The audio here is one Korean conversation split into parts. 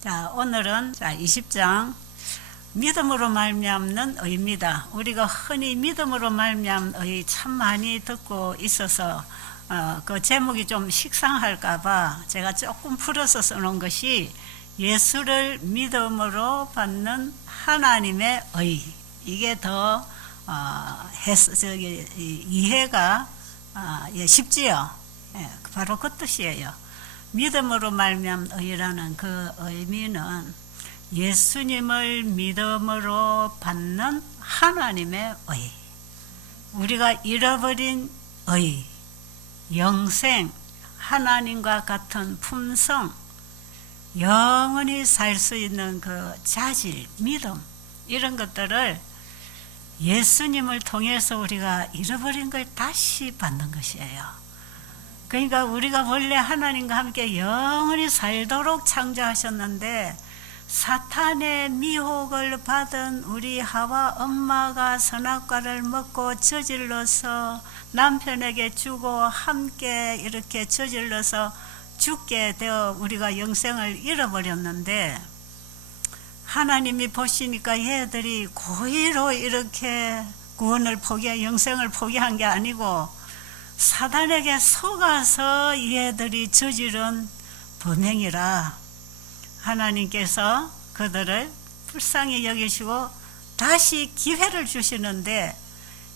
자, 오늘은 20장 믿음으로 말미암는 의입니다. 우리가 흔히 믿음으로 말미암는 의 참 많이 듣고 있어서 그 제목이 좀 식상할까봐 제가 조금 풀어서 써놓은 것이 예수를 믿음으로 받는 하나님의 의. 이게 더 이해가 쉽지요. 바로 그 뜻이에요. 믿음으로 말미암는 의라는 그 의미는 예수님을 믿음으로 받는 하나님의 의, 우리가 잃어버린 의, 영생, 하나님과 같은 품성, 영원히 살 수 있는 그 자질, 믿음, 이런 것들을 예수님을 통해서 우리가 잃어버린 걸 다시 받는 것이에요. 그러니까 우리가 원래 하나님과 함께 영원히 살도록 창조하셨는데, 사탄의 미혹을 받은 우리 하와 엄마가 선악과를 먹고 저질러서 남편에게 주고 함께 이렇게 저질러서 죽게 되어 우리가 영생을 잃어버렸는데, 하나님이 보시니까 얘들이 고의로 이렇게 구원을 영생을 포기한 게 아니고 사단에게 속아서 얘들이 저지른 범행이라 하나님께서 그들을 불쌍히 여기시고 다시 기회를 주시는데,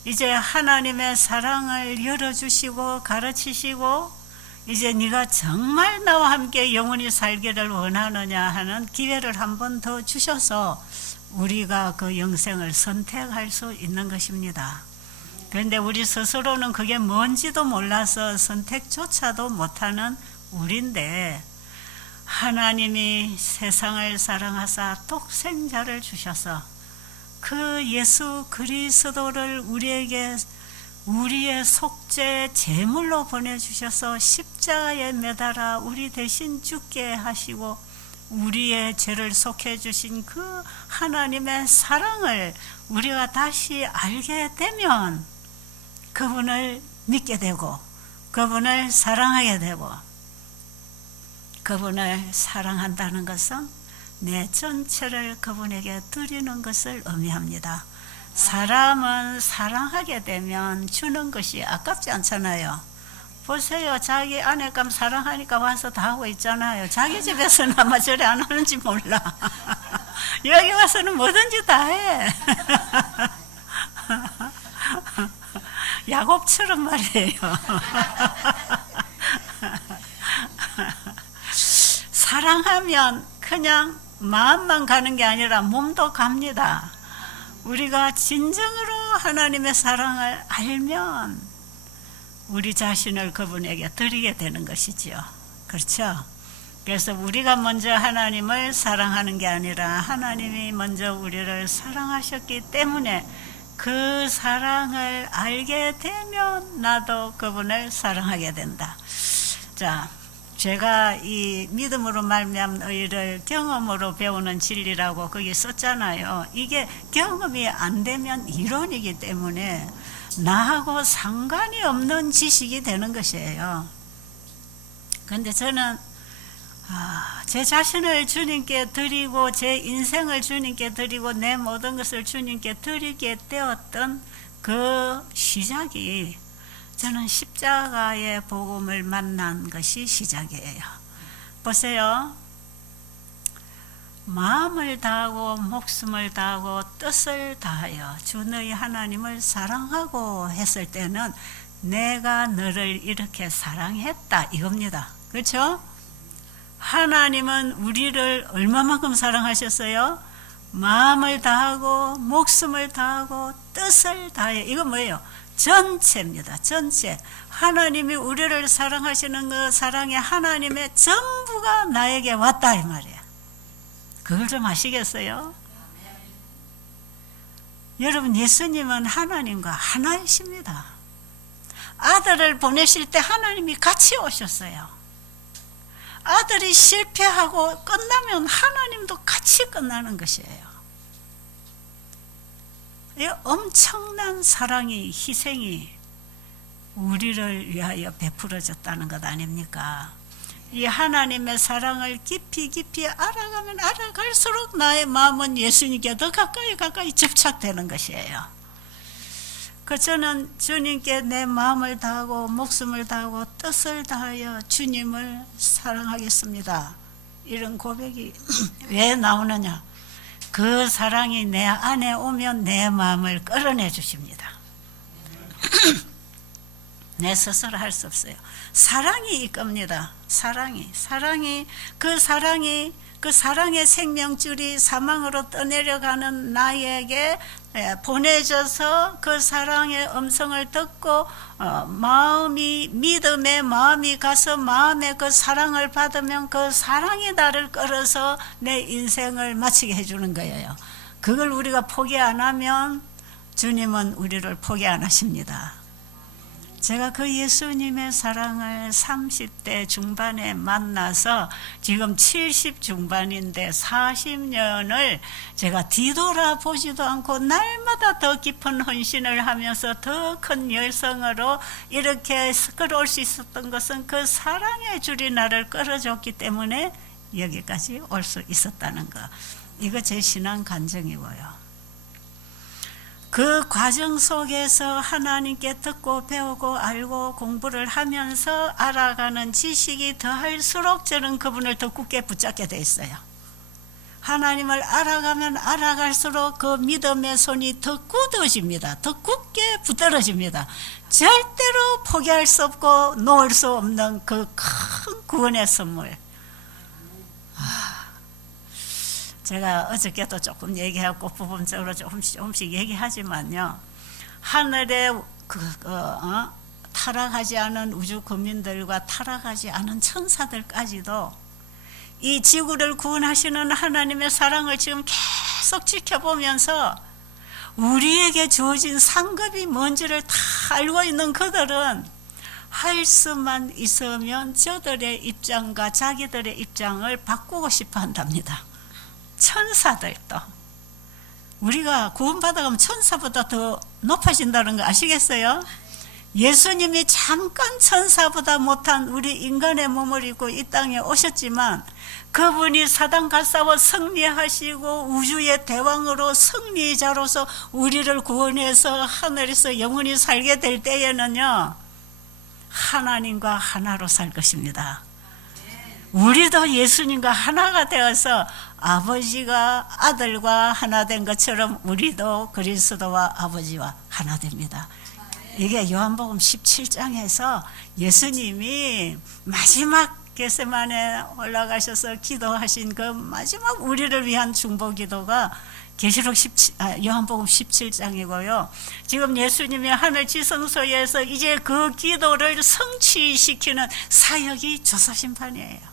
이제 하나님의 사랑을 열어주시고 가르치시고 이제 네가 정말 나와 함께 영원히 살기를 원하느냐 하는 기회를 한 번 더 주셔서 우리가 그 영생을 선택할 수 있는 것입니다. 그런데 우리 스스로는 그게 뭔지도 몰라서 선택조차도 못하는 우리인데, 하나님이 세상을 사랑하사 독생자를 주셔서 그 예수 그리스도를 우리에게 우리의 속죄 제물로 보내주셔서 십자가에 매달아 우리 대신 죽게 하시고 우리의 죄를 속해 주신 그 하나님의 사랑을 우리가 다시 알게 되면 그분을 믿게 되고 그분을 사랑하게 되고, 그분을 사랑한다는 것은 내 전체를 그분에게 드리는 것을 의미합니다. 사람은 사랑하게 되면 주는 것이 아깝지 않잖아요. 보세요, 자기 아내감 사랑하니까 와서 다 하고 있잖아요. 자기 집에서는 아마 저래 안 하는지 몰라. 여기 와서는 뭐든지 다 해. 야곱처럼 말이에요. 사랑하면 그냥 마음만 가는 게 아니라 몸도 갑니다. 우리가 진정으로 하나님의 사랑을 알면 우리 자신을 그분에게 드리게 되는 것이지요. 그렇죠? 그래서 우리가 먼저 하나님을 사랑하는 게 아니라 하나님이 먼저 우리를 사랑하셨기 때문에 그 사랑을 알게 되면 나도 그분을 사랑하게 된다. 자, 제가 이 믿음으로 말미암는 의를 경험으로 배우는 진리라고 거기 썼잖아요. 이게 경험이 안 되면 이론이기 때문에 나하고 상관이 없는 지식이 되는 것이에요. 그런데 저는 제 자신을 주님께 드리고 제 인생을 주님께 드리고 내 모든 것을 주님께 드리게 되었던 그 시작이, 저는 십자가의 복음을 만난 것이 시작이에요. 보세요. 마음을 다하고 목숨을 다하고 뜻을 다하여 주 너희 하나님을 사랑하고 했을 때는 내가 너를 이렇게 사랑했다 이겁니다. 그렇죠? 하나님은 우리를 얼마만큼 사랑하셨어요? 마음을 다하고 목숨을 다하고 뜻을 다하여. 이건 뭐예요? 전체입니다. 전체. 하나님이 우리를 사랑하시는 그 사랑의 하나님의 전부가 나에게 왔다 이 말이에요. 그걸 좀 아시겠어요? 여러분, 예수님은 하나님과 하나이십니다. 아들을 보내실 때 하나님이 같이 오셨어요. 아들이 실패하고 끝나면 하나님도 같이 끝나는 것이에요. 이 엄청난 사랑이, 희생이 우리를 위하여 베풀어졌다는 것 아닙니까? 이 하나님의 사랑을 깊이 깊이 알아가면 알아갈수록 나의 마음은 예수님께 더 가까이 집착되는 것이에요. 그 저는 주님께 내 마음을 다하고 목숨을 다하고 뜻을 다하여 주님을 사랑하겠습니다. 이런 고백이 왜 나오느냐? 그 사랑이 내 안에 오면 내 마음을 끌어내 주십니다. 내 스스로 할 수 없어요. 사랑이 이겁니다. 그 사랑의 생명줄이 사망으로 떠내려가는 나에게 보내져서 그 사랑의 음성을 듣고 믿음의 마음이 가서 마음의 그 사랑을 받으면 그 사랑이 나를 끌어서 내 인생을 마치게 해주는 거예요. 그걸 우리가 포기 안 하면 주님은 우리를 포기 안 하십니다. 제가 그 예수님의 사랑을 30대 중반에 만나서 지금 70 중반인데 40년을 제가 뒤돌아보지도 않고 날마다 더 깊은 헌신을 하면서 더 큰 열성으로 이렇게 끌어올 수 있었던 것은 그 사랑의 줄이 나를 끌어줬기 때문에 여기까지 올 수 있었다는 거. 이거 제 신앙 간증이고요. 그 과정 속에서 하나님께 듣고 배우고 알고 공부를 하면서 알아가는 지식이 더할수록 저는 그분을 더 굳게 붙잡게 돼 있어요. 하나님을 알아가면 알아갈수록 그 믿음의 손이 더 굳어집니다. 더 굳게 붙들어집니다. 절대로 포기할 수 없고 놓을 수 없는 그 큰 구원의 선물. 제가 어저께도 조금 얘기하고 부분적으로 조금씩 얘기하지만요. 하늘에 타락하지 않은 우주 국민들과 타락하지 않은 천사들까지도 이 지구를 구원하시는 하나님의 사랑을 지금 계속 지켜보면서 우리에게 주어진 상급이 뭔지를 다 알고 있는 그들은 할 수만 있으면 저들의 입장과 자기들의 입장을 바꾸고 싶어 한답니다. 천사들도 우리가 구원받아가면 천사보다 더 높아진다는 거 아시겠어요? 예수님이 잠깐 천사보다 못한 우리 인간의 몸을 입고 이 땅에 오셨지만 그분이 사단과 싸워 승리하시고 우주의 대왕으로 승리자로서 우리를 구원해서 하늘에서 영원히 살게 될 때에는요, 하나님과 하나로 살 것입니다. 우리도 예수님과 하나가 되어서 아버지가 아들과 하나 된 것처럼 우리도 그리스도와 아버지와 하나 됩니다. 이게 요한복음 17장에서 예수님이 마지막 겟세마네 올라가셔서 기도하신 그 마지막 우리를 위한 중보 기도가 요한복음 17장이고요. 지금 예수님이 하늘 지성소에서 이제 그 기도를 성취시키는 사역이 조사심판이에요.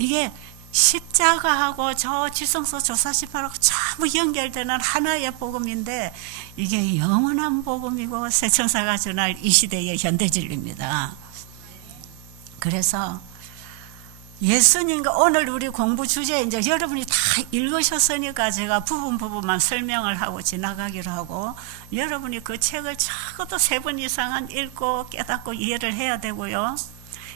이게 십자가하고 저 지성소 조사심판하고 전부 연결되는 하나의 복음인데 이게 영원한 복음이고 새천사가 전할 이 시대의 현대진리입니다. 그래서 예수님과 오늘 우리 공부 주제 이제 여러분이 다 읽으셨으니까 제가 부분만 설명을 하고 지나가기로 하고, 여러분이 그 책을 적어도 3번 이상은 읽고 깨닫고 이해를 해야 되고요.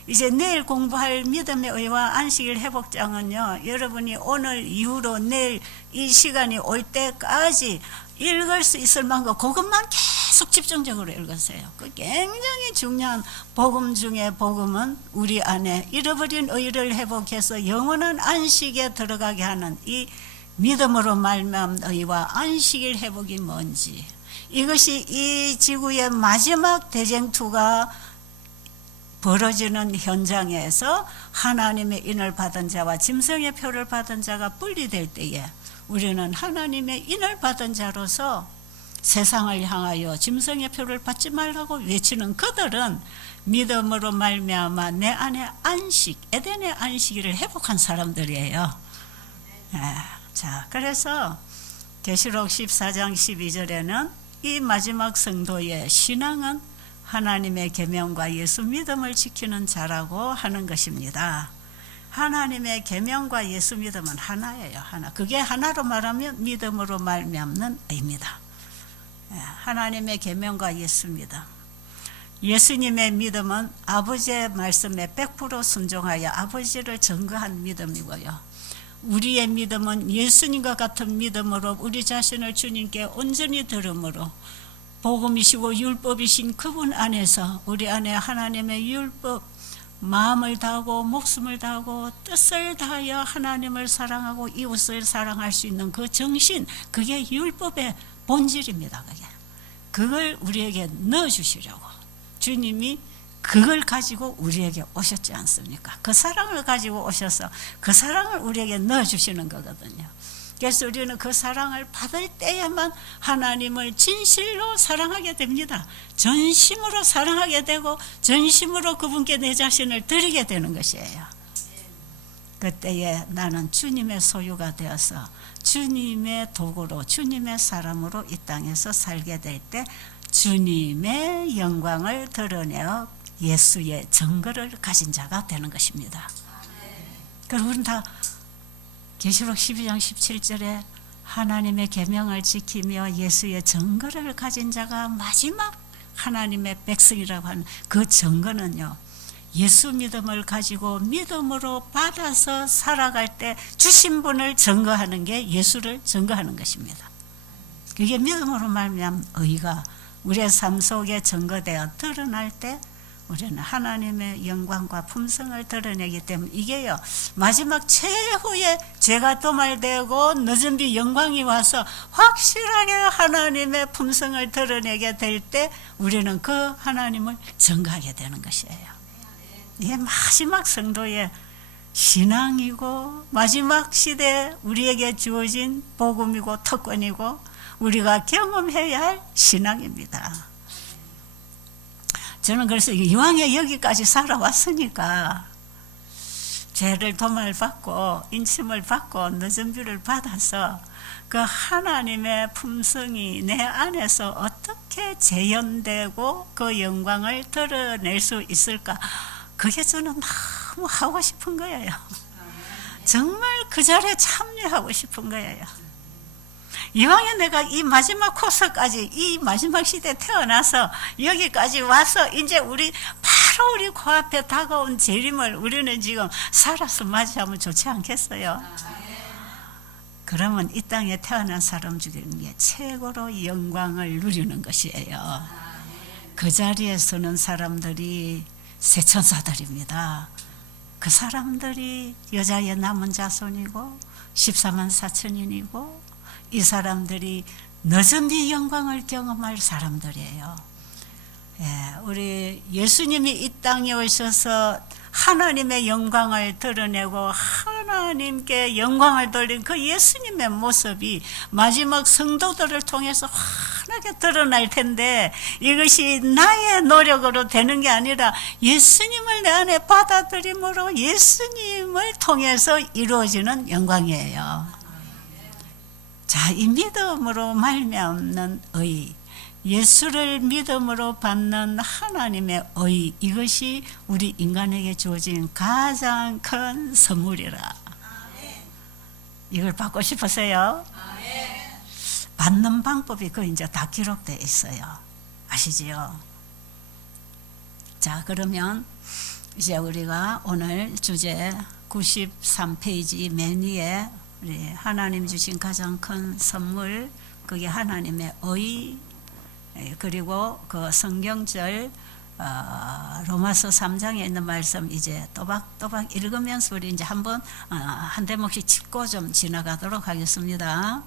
이제 내일 공부할 믿음의 의와 안식일 회복장은요, 여러분이 오늘 이후로 내일 이 시간이 올 때까지 읽을 수 있을 만큼 그것만 계속 집중적으로 읽으세요. 그 굉장히 중요한 복음 중에 복음은 우리 안에 잃어버린 의를 회복해서 영원한 안식에 들어가게 하는 이 믿음으로 말미암은 의와 안식일 회복이 뭔지, 이것이 이 지구의 마지막 대쟁투가 벌어지는 현장에서 하나님의 인을 받은 자와 짐승의 표를 받은 자가 분리될 때에 우리는 하나님의 인을 받은 자로서 세상을 향하여 짐승의 표를 받지 말라고 외치는 그들은 믿음으로 말미암아 내 안에 안식, 에덴의 안식일을 회복한 사람들이에요. 자, 그래서 계시록 14장 12절에는 이 마지막 성도의 신앙은 하나님의 계명과 예수 믿음을 지키는 자라고 하는 것입니다. 하나님의 계명과 예수 믿음은 하나예요. 하나. 그게 하나로 말하면 믿음으로 말미암는 의입니다. 하나님의 계명과 예수 믿음. 예수님의 믿음은 아버지의 말씀에 100% 순종하여 아버지를 증거한 믿음이고요. 우리의 믿음은 예수님과 같은 믿음으로 우리 자신을 주님께 온전히 들음으로 복음이시고 율법이신 그분 안에서 우리 안에 하나님의 율법, 마음을 다하고 목숨을 다하고 뜻을 다하여 하나님을 사랑하고 이웃을 사랑할 수 있는 그 정신, 그게 율법의 본질입니다. 그걸 우리에게 넣어주시려고 주님이 그걸 가지고 우리에게 오셨지 않습니까? 그 사랑을 가지고 오셔서 그 사랑을 우리에게 넣어주시는 거거든요. 그래서 우리는 그 사랑을 받을 때에만 하나님을 진실로 사랑하게 됩니다. 전심으로 사랑하게 되고 전심으로 그분께 내 자신을 드리게 되는 것이에요. 그때에 나는 주님의 소유가 되어서 주님의 도구로 주님의 사람으로 이 땅에서 살게 될 때 주님의 영광을 드러내어 예수의 증거를 가진 자가 되는 것입니다. 그리고 우리는 다 계시록 12장 17절에 하나님의 계명을 지키며 예수의 증거를 가진 자가 마지막 하나님의 백성이라고 하는 그 증거는요, 예수 믿음을 가지고 믿음으로 받아서 살아갈 때 주신 분을 증거하는 게 예수를 증거하는 것입니다. 그게 믿음으로 말미암아 의가 우리의 삶 속에 증거되어 드러날 때 우리는 하나님의 영광과 품성을 드러내기 때문에 이게요, 마지막 최후의 죄가 도말되고 늦은 뒤 영광이 와서 확실하게 하나님의 품성을 드러내게 될 때 우리는 그 하나님을 증거하게 되는 것이에요. 이게 마지막 성도의 신앙이고 마지막 시대에 우리에게 주어진 복음이고 특권이고 우리가 경험해야 할 신앙입니다. 저는 그래서 이왕에 여기까지 살아왔으니까 죄를 도말받고 인침을 받고 늦은 뷰를 받아서 그 하나님의 품성이 내 안에서 어떻게 재현되고 그 영광을 드러낼 수 있을까, 그게 저는 너무 하고 싶은 거예요. 정말 그 자리에 참여하고 싶은 거예요. 이왕에 내가 이 마지막 코스까지 이 마지막 시대에 태어나서 여기까지 와서 이제 우리 바로 우리 코앞에 다가온 재림을 우리는 지금 살아서 맞이하면 좋지 않겠어요? 그러면 이 땅에 태어난 사람 중에 최고로 영광을 누리는 것이에요. 그 자리에 서는 사람들이 세천사들입니다. 그 사람들이 여자의 남은 자손이고 14만 4천인이고 이 사람들이 늦은 뒤 영광을 경험할 사람들이에요. 예, 우리 예수님이 이 땅에 오셔서 하나님의 영광을 드러내고 하나님께 영광을 돌린 그 예수님의 모습이 마지막 성도들을 통해서 환하게 드러날 텐데 이것이 나의 노력으로 되는 게 아니라 예수님을 내 안에 받아들임으로 예수님을 통해서 이루어지는 영광이에요. 자, 이 믿음으로 말미암는 의, 예수를 믿음으로 받는 하나님의 의, 이것이 우리 인간에게 주어진 가장 큰 선물이라. 이걸 받고 싶으세요? 받는 방법이 그 이제 다 기록되어 있어요. 아시지요? 자, 그러면 이제 우리가 오늘 주제 93페이지 맨 위에 우리 하나님 주신 가장 큰 선물, 그게 하나님의 의, 그리고 그 성경절 로마서 3장에 있는 말씀 이제 또박또박 읽으면서 우리 이제 한번 한 대목씩 짚고 좀 지나가도록 하겠습니다.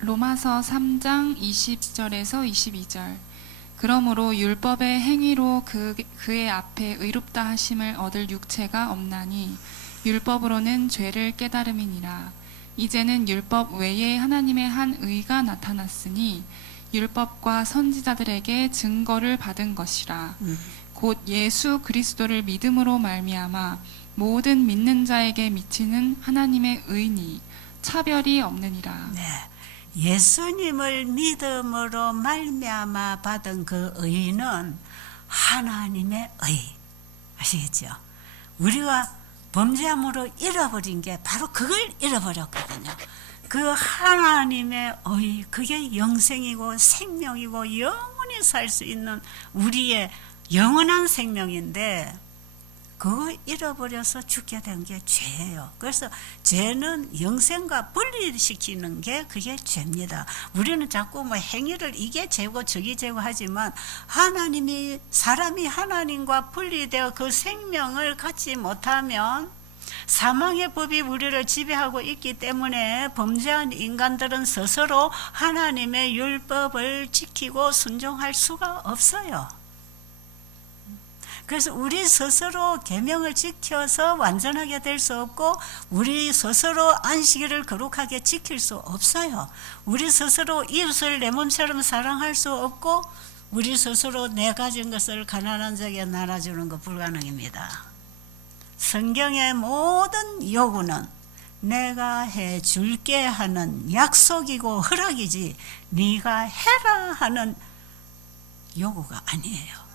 로마서 3장 20절에서 22절. 그러므로 율법의 행위로 그의 앞에 의롭다 하심을 얻을 육체가 없나니 율법으로는 죄를 깨달음이니라. 이제는 율법 외에 하나님의 한 의가 나타났으니 율법과 선지자들에게 증거를 받은 것이라. 곧 예수 그리스도를 믿음으로 말미암아 모든 믿는 자에게 미치는 하나님의 의니 차별이 없느니라. 네, 예수님을 믿음으로 말미암아 받은 그 의는 하나님의 의. 아시겠죠? 우리가 범죄함으로 잃어버린 게 바로 그걸 잃어버렸거든요. 그 하나님의 의, 그게 영생이고 생명이고 영원히 살 수 있는 우리의 영원한 생명인데 그거 잃어버려서 죽게 된 게 죄예요. 그래서 죄는 영생과 분리시키는 게 그게 죄입니다. 우리는 자꾸 뭐 행위를 이게 죄고 저게 죄고 하지만 하나님이 사람이 하나님과 분리되어 그 생명을 갖지 못하면 사망의 법이 우리를 지배하고 있기 때문에 범죄한 인간들은 스스로 하나님의 율법을 지키고 순종할 수가 없어요. 그래서 우리 스스로 계명을 지켜서 완전하게 될 수 없고 우리 스스로 안식일을 거룩하게 지킬 수 없어요. 우리 스스로 이웃을 내 몸처럼 사랑할 수 없고 우리 스스로 내 가진 것을 가난한 자에게 나눠주는 것 불가능입니다. 성경의 모든 요구는 내가 해줄게 하는 약속이고 허락이지 네가 해라 하는 요구가 아니에요.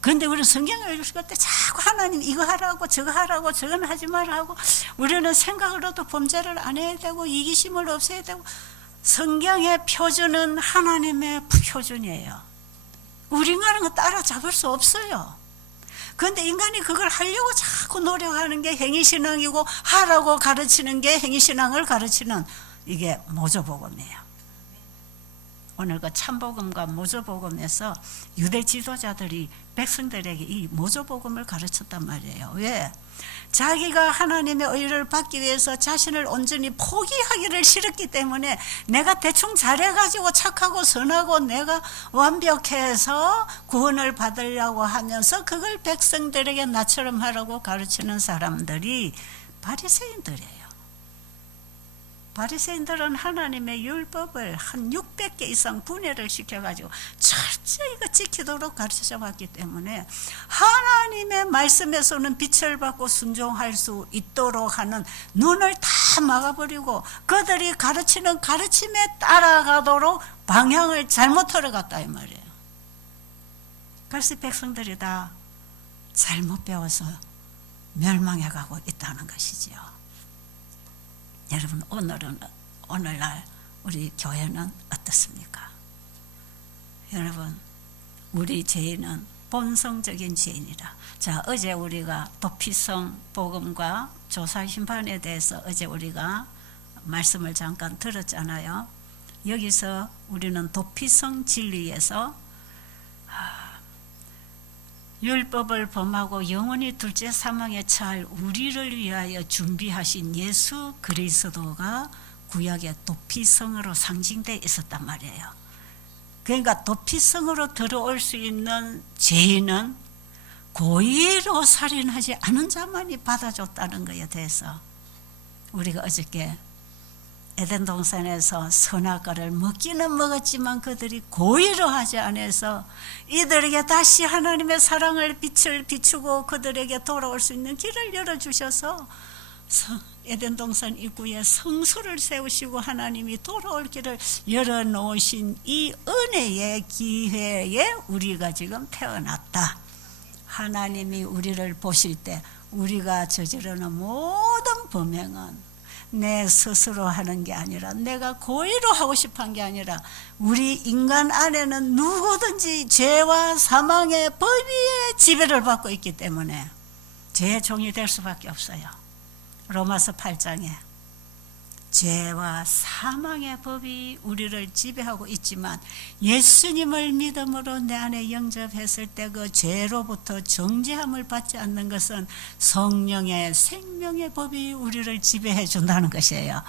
그런데 우리 성경을 읽을 때 자꾸 하나님 이거 하라고 저거 하라고 저건 하지 말라고 우리는 생각으로도 범죄를 안 해야 되고 이기심을 없애야 되고 성경의 표준은 하나님의 표준이에요. 우리 인간은 그거 따라잡을 수 없어요. 그런데 인간이 그걸 하려고 자꾸 노력하는 게 행위신앙이고 하라고 가르치는 게 행위신앙을 가르치는 이게 모조복음이에요. 오늘 그 참복음과 모조복음에서 유대 지도자들이 백성들에게 이 모조복음을 가르쳤단 말이에요. 왜? 자기가 하나님의 의를 받기 위해서 자신을 온전히 포기하기를 싫었기 때문에 내가 대충 잘해가지고 착하고 선하고 내가 완벽해서 구원을 받으려고 하면서 그걸 백성들에게 나처럼 하라고 가르치는 사람들이 바리새인들이에요. 바리새인들은 하나님의 율법을 한 600개 이상 분해를 시켜가지고 철저히 이거 지키도록 가르쳐 봤기 때문에 하나님의 말씀에서는 빛을 받고 순종할 수 있도록 하는 눈을 다 막아버리고 그들이 가르치는 가르침에 따라가도록 방향을 잘못 틀어갔다 이 말이에요. 그래서 백성들이 다 잘못 배워서 멸망해가고 있다는 것이지요. 여러분 오늘날 우리 교회는 어떻습니까? 여러분 우리 죄인은 본성적인 죄인이라. 자 어제 우리가 도피성 복음과 조사 심판에 대해서 어제 우리가 말씀을 잠깐 들었잖아요. 여기서 우리는 도피성 진리에서 율법을 범하고 영원히 둘째 사망에 처할 우리를 위하여 준비하신 예수 그리스도가 구약의 도피성으로 상징되어 있었단 말이에요. 그러니까 도피성으로 들어올 수 있는 죄인은 고의로 살인하지 않은 자만이 받아줬다는 것에 대해서 우리가 어저께 에덴 동산에서 선악과를 먹기는 먹었지만 그들이 고의로 하지 않아서 이들에게 다시 하나님의 사랑을 빛을 비추고 그들에게 돌아올 수 있는 길을 열어주셔서 에덴 동산 입구에 성소를 세우시고 하나님이 돌아올 길을 열어놓으신 이 은혜의 기회에 우리가 지금 태어났다. 하나님이 우리를 보실 때 우리가 저지르는 모든 범행은 내 스스로 하는 게 아니라 내가 고의로 하고 싶어 한 게 아니라 우리 인간 안에는 누구든지 죄와 사망의 법위의 지배를 받고 있기 때문에 죄의 종이 될 수밖에 없어요. 로마서 8장에 죄와 사망의 법이 우리를 지배하고 있지만 예수님을 믿음으로 내 안에 영접했을 때 그 죄로부터 정죄함을 받지 않는 것은 성령의 생명의 법이 우리를 지배해 준다는 것이에요.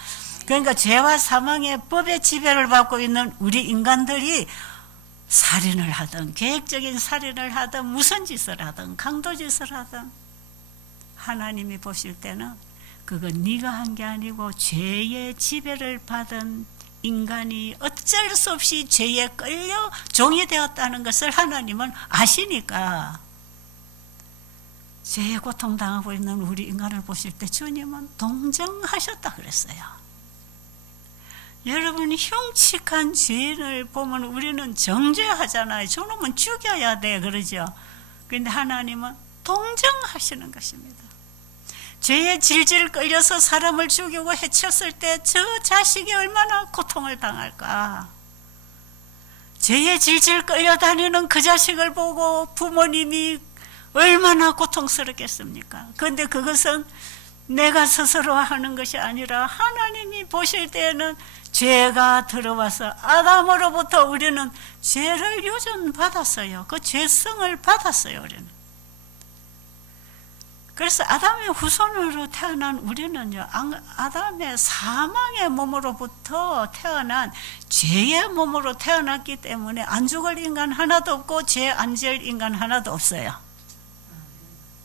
그러니까 죄와 사망의 법의 지배를 받고 있는 우리 인간들이 살인을 하든 계획적인 살인을 하든 무슨 짓을 하든 강도짓을 하든 하나님이 보실 때는 그건 네가 한 게 아니고 죄의 지배를 받은 인간이 어쩔 수 없이 죄에 끌려 종이 되었다는 것을 하나님은 아시니까 죄의 고통당하고 있는 우리 인간을 보실 때 주님은 동정하셨다 그랬어요. 여러분 흉측한 죄인을 보면 우리는 정죄하잖아요. 저놈은 죽여야 돼 그러죠. 그런데 하나님은 동정하시는 것입니다. 죄에 질질 끌려서 사람을 죽이고 해쳤을 때 저 자식이 얼마나 고통을 당할까. 죄에 질질 끌려다니는 그 자식을 보고 부모님이 얼마나 고통스럽겠습니까? 그런데 그것은 내가 스스로 하는 것이 아니라 하나님이 보실 때에는 죄가 들어와서 아담으로부터 우리는 죄를 유전받았어요. 그 죄성을 받았어요, 우리는. 그래서 아담의 후손으로 태어난 우리는요, 아담의 사망의 몸으로부터 태어난 죄의 몸으로 태어났기 때문에 안 죽을 인간 하나도 없고 죄 안 지을 인간 하나도 없어요.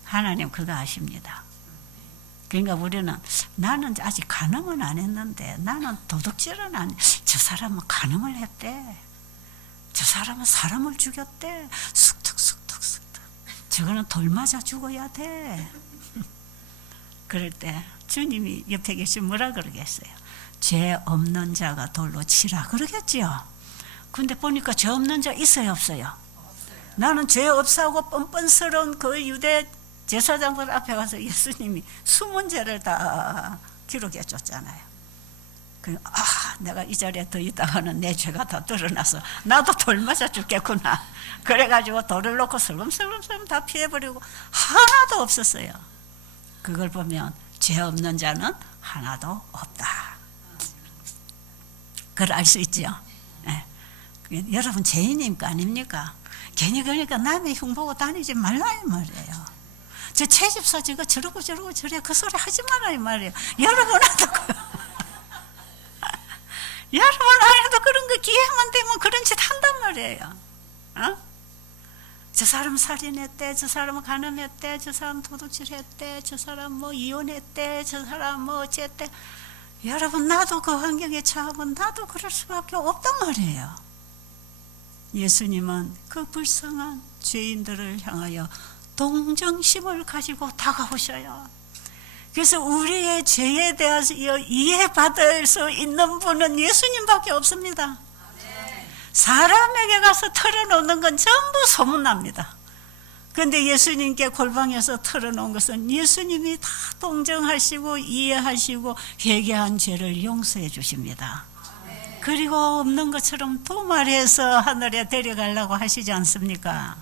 하나님 그거 아십니다. 그러니까 우리는 나는 아직 간음은 안 했는데 나는 도둑질은 안, 저 사람은 간음을 했대. 저 사람은 사람을 죽였대. 쑥덕쑥덕쑥덕. 저거는 돌 맞아 죽어야 돼. 그럴 때 주님이 옆에 계시면 뭐라 그러겠어요? 죄 없는 자가 돌로 치라 그러겠지요. 근데 보니까 죄 없는 자 있어요, 없어요? 나는 죄 없사고 뻔뻔스러운 그 유대 제사장들 앞에 가서 예수님이 숨은 죄를 다 기록해 줬잖아요. 내가 이 자리에 더 있다가는 내 죄가 다 드러나서 나도 돌 맞아 죽겠구나. 그래가지고 돌을 놓고 슬금슬금 다 피해버리고 하나도 없었어요. 그걸 보면 죄 없는 자는 하나도 없다. 그걸 알 수 있죠. 네. 여러분 죄인인 거 아닙니까? 괜히 그러니까 남의 흉보고 다니지 말라 이 말이에요. 저 채집사 지가 저러고 저래 그 소리 하지 마라 이 말이에요. 여러분 안도 여러분 안에도 그런 거 기회만 되면 그런 짓 한단 말이에요. 어? 저 사람 살인했대, 저 사람 간음했대, 저 사람 도둑질했대, 저 사람 뭐 이혼했대, 저 사람 뭐 어쨌대. 여러분 나도 그 환경에 처하면 나도 그럴 수밖에 없단 말이에요. 예수님은 그 불쌍한 죄인들을 향하여 동정심을 가지고 다가오셔요. 그래서 우리의 죄에 대해서 이해받을 수 있는 분은 예수님밖에 없습니다. 사람에게 가서 털어놓는 건 전부 소문납니다. 그런데 예수님께 골방에서 털어놓은 것은 예수님이 다 동정하시고 이해하시고 회개한 죄를 용서해 주십니다. 그리고 없는 것처럼 도말해서 하늘에 데려가려고 하시지 않습니까?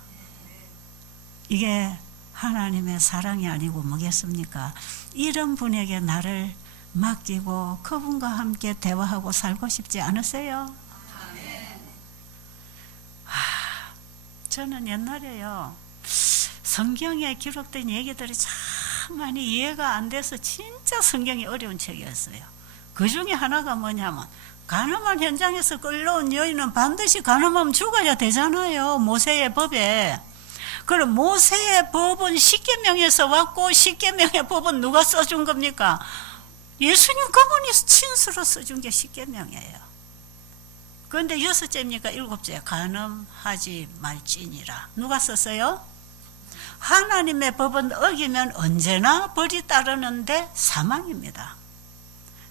이게 하나님의 사랑이 아니고 뭐겠습니까? 이런 분에게 나를 맡기고 그분과 함께 대화하고 살고 싶지 않으세요? 저는 옛날에요, 성경에 기록된 얘기들이 참 많이 이해가 안 돼서 진짜 성경이 어려운 책이었어요. 그 중에 하나가 뭐냐면 간음한 현장에서 끌려온 여인은 반드시 간음하면 죽어야 되잖아요, 모세의 법에. 그럼 모세의 법은 십계명에서 왔고 십계명의 법은 누가 써준 겁니까? 예수님 그분이 친수로 써준 게 십계명이에요. 그런데 여섯째입니까? 일곱째. 간음하지 말지니라. 누가 썼어요? 하나님의 법은 어기면 언제나 벌이 따르는데 사망입니다.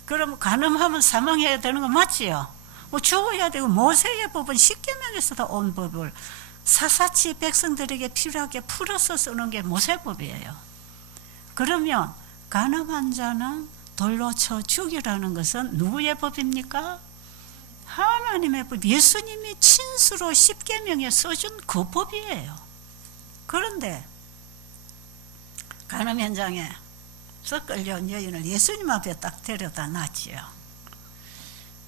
그럼 간음하면 사망해야 되는 거 맞지요? 뭐 죽어야 되고 모세의 법은 십계명에서도 온 법을 사사치 백성들에게 필요하게 풀어서 쓰는 게 모세법이에요. 그러면 간음한 자는 돌로 쳐 죽이라는 것은 누구의 법입니까? 하나님의 법, 예수님이 친수로 십계명에 써준 그 법이에요. 그런데 간음 현장에서 끌려온 여인을 예수님 앞에 딱 데려다 놨지요.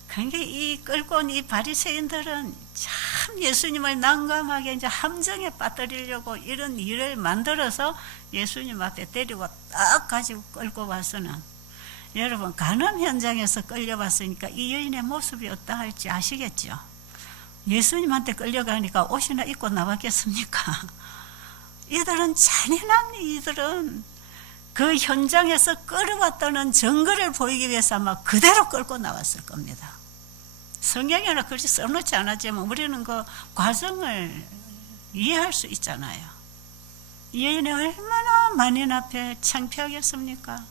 그러니까 이 끌고 온 이 바리새인들은 참 예수님을 난감하게 이제 함정에 빠뜨리려고 이런 일을 만들어서 예수님 앞에 데리고 딱 가지고 끌고 와서는, 여러분 간음 현장에서 끌려왔으니까 이 여인의 모습이 어떠 할지 아시겠죠? 예수님한테 끌려가니까 옷이나 입고 나왔겠습니까? 이들은 잔인한 이들은 그 현장에서 끌어왔다는 증거를 보이기 위해서 아마 그대로 끌고 나왔을 겁니다. 성경에는 그렇게 써놓지 않았지만 우리는 그 과정을 이해할 수 있잖아요. 이 여인이 얼마나 만인 앞에 창피하겠습니까?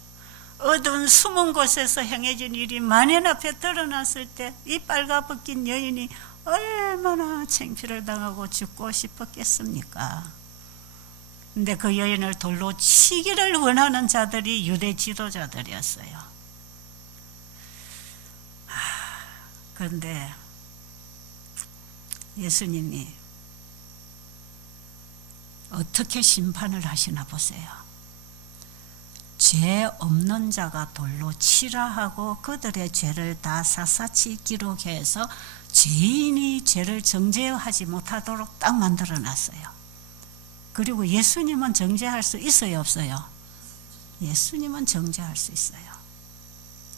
어두운 숨은 곳에서 행해진 일이 만인 앞에 드러났을 때 이 빨가벗긴 여인이 얼마나 창피를 당하고 죽고 싶었겠습니까? 근데 그 여인을 돌로 치기를 원하는 자들이 유대 지도자들이었어요. 그런데 예수님이 어떻게 심판을 하시나 보세요. 죄 없는 자가 돌로 치라 하고 그들의 죄를 다 샅샅이 기록해서 죄인이 죄를 정죄하지 못하도록 딱 만들어 놨어요. 그리고 예수님은 정죄할 수 있어요, 없어요? 예수님은 정죄할 수 있어요.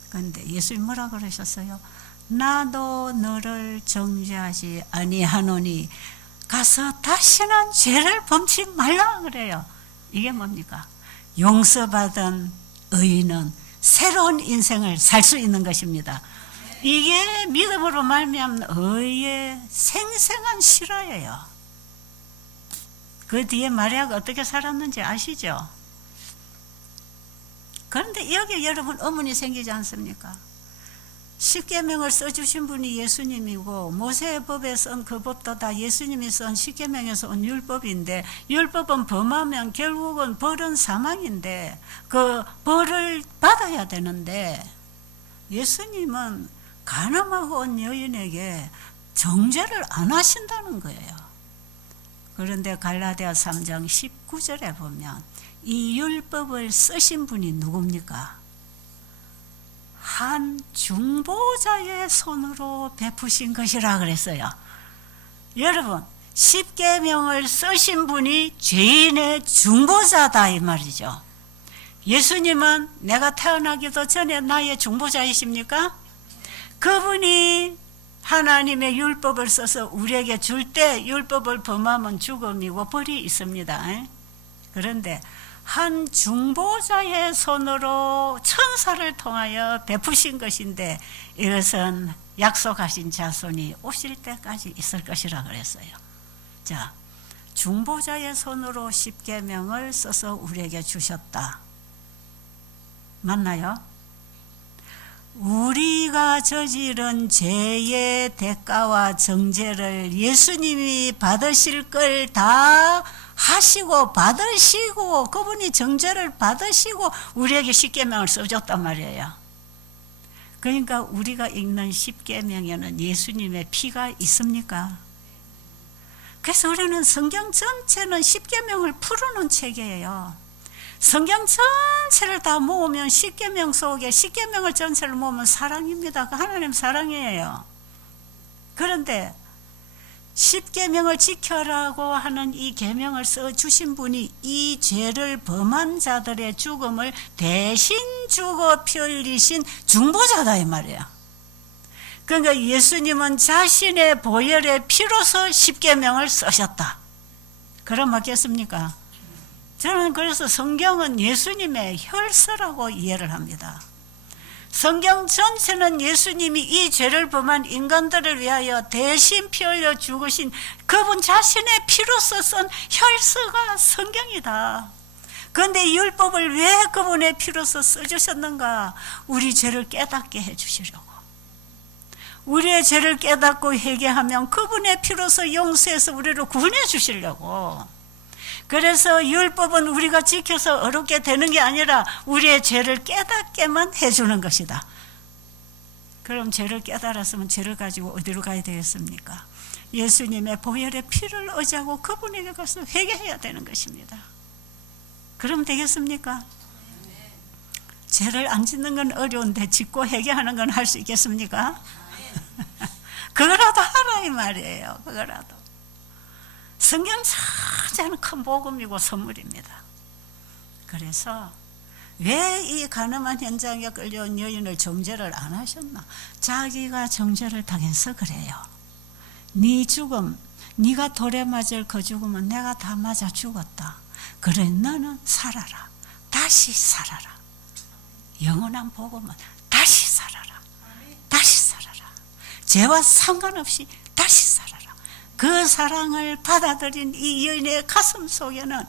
그런데 예수님 뭐라 그러셨어요? 나도 너를 정죄하지 아니하노니 가서 다시는 죄를 범치 말라 그래요. 이게 뭡니까? 용서받은 의인은 새로운 인생을 살 수 있는 것입니다. 이게 믿음으로 말미암는 의의 생생한 실화예요. 그 뒤에 마리아가 어떻게 살았는지 아시죠? 그런데 여기 여러분 의문이 생기지 않습니까? 십계명을 써주신 분이 예수님이고 모세의 법에 쓴 그 법도 다 예수님이 쓴 십계명에서 온 율법인데, 율법은 범하면 결국은 벌은 사망인데 그 벌을 받아야 되는데, 예수님은 간음하고 온 여인에게 정죄를 안 하신다는 거예요. 그런데 갈라디아 3장 19절에 보면 이 율법을 쓰신 분이 누굽니까? 한 중보자의 손으로 베푸신 것이라 그랬어요. 여러분, 십계명을 쓰신 분이 죄인의 중보자다 이 말이죠. 예수님은 내가 태어나기도 전에 나의 중보자이십니까? 그분이 하나님의 율법을 써서 우리에게 줄 때 율법을 범하면 죽음이고 벌이 있습니다. 그런데 한 중보자의 손으로 천사를 통하여 베푸신 것인데, 이것은 약속하신 자손이 오실 때까지 있을 것이라 그랬어요. 자, 중보자의 손으로 십계명을 써서 우리에게 주셨다. 맞나요? 우리가 저지른 죄의 대가와 정죄를 예수님이 받으실 걸 다 하시고 받으시고, 그분이 정죄를 받으시고 우리에게 십계명을 써줬단 말이에요. 그러니까 우리가 읽는 십계명에는 예수님의 피가 있습니까? 그래서 우리는 성경 전체는 십계명을 풀어놓은 책이에요. 성경 전체를 다 모으면 십계명 속에, 십계명을 전체를 모으면 사랑입니다. 그 하나님 사랑이에요. 그런데 십계명을 지켜라고 하는 이 계명을 써주신 분이 이 죄를 범한 자들의 죽음을 대신 주고 피 흘리신 중보자다 이 말이에요. 그러니까 예수님은 자신의 보혈의 피로서 십계명을 쓰셨다. 그럼 맞겠습니까? 저는 그래서 성경은 예수님의 혈서라고 이해를 합니다. 성경 전체는 예수님이 이 죄를 범한 인간들을 위하여 대신 피 흘려 죽으신 그분 자신의 피로서 쓴 혈서가 성경이다. 그런데 율법을 왜 그분의 피로서 써주셨는가? 우리 죄를 깨닫게 해주시려고. 우리의 죄를 깨닫고 회개하면 그분의 피로서 용서해서 우리를 구원해 주시려고. 그래서 율법은 우리가 지켜서 어렵게 되는 게 아니라 우리의 죄를 깨닫게만 해주는 것이다. 그럼 죄를 깨달았으면 죄를 가지고 어디로 가야 되겠습니까? 예수님의 보혈의 피를 의지하고 그분에게 가서 회개해야 되는 것입니다. 그럼 되겠습니까? 죄를 안 짓는 건 어려운데 짓고 회개하는 건 할 수 있겠습니까? 그거라도 하라 이 말이에요. 그거라도. 성경 자체는 큰 복음이고 선물입니다. 그래서 왜 이 가늠한 현장에 끌려온 여인을 정죄를 안 하셨나? 자기가 정죄를 당해서 그래요. 네 죽음, 네가 돌에 맞을 그 죽음은 내가 다 맞아 죽었다. 그래 너는 살아라. 다시 살아라. 영원한 복음은 다시 살아라. 다시 살아라. 죄와 상관없이 다시 살아라. 그 사랑을 받아들인 이 여인의 가슴 속에는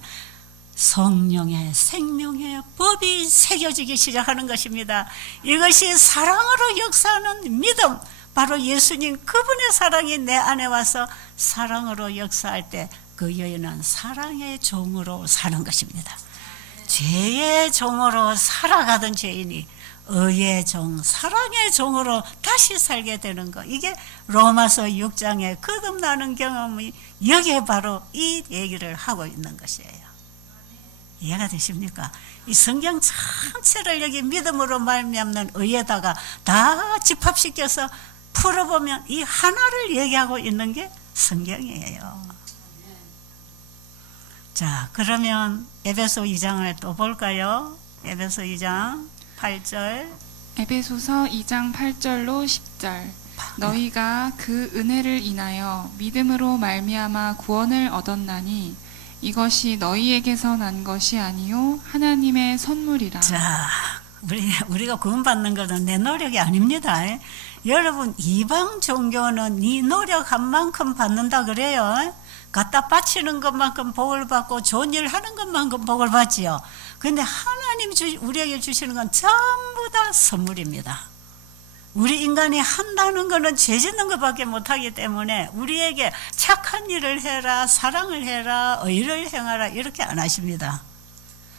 성령의 생명의 법이 새겨지기 시작하는 것입니다. 이것이 사랑으로 역사하는 믿음, 바로 예수님 그분의 사랑이 내 안에 와서 사랑으로 역사할 때 그 여인은 사랑의 종으로 사는 것입니다. 죄의 종으로 살아가던 죄인이 의의 종, 사랑의 종으로 다시 살게 되는 거. 이게 로마서 6장에 거듭나는 경험이 여기에 바로 이 얘기를 하고 있는 것이에요. 이해가 되십니까? 이 성경 전체를 여기 믿음으로 말미암는 의에다가 다 집합시켜서 풀어보면 이 하나를 얘기하고 있는 게 성경이에요. 자, 그러면 에베소 2장을 또 볼까요? 에베소 2장 8절. 에베소서 2장 8절로 10절. 너희가 그 은혜를 인하여 믿음으로 말미암아 구원을 얻었나니 이것이 너희에게서 난 것이 아니요 하나님의 선물이라. 자, 우리가 구원받는 것은 내 노력이 아닙니다. 여러분, 이방 종교는 네 노력한 만큼 받는다 그래요. 갖다 바치는 것만큼 복을 받고 좋은 일 하는 것만큼 복을 받지요. 근데 하나님 우리에게 주시는 건 전부 다 선물입니다. 우리 인간이 한다는 것은 죄 짓는 것밖에 못하기 때문에 우리에게 착한 일을 해라, 사랑을 해라, 의를 행하라 이렇게 안 하십니다.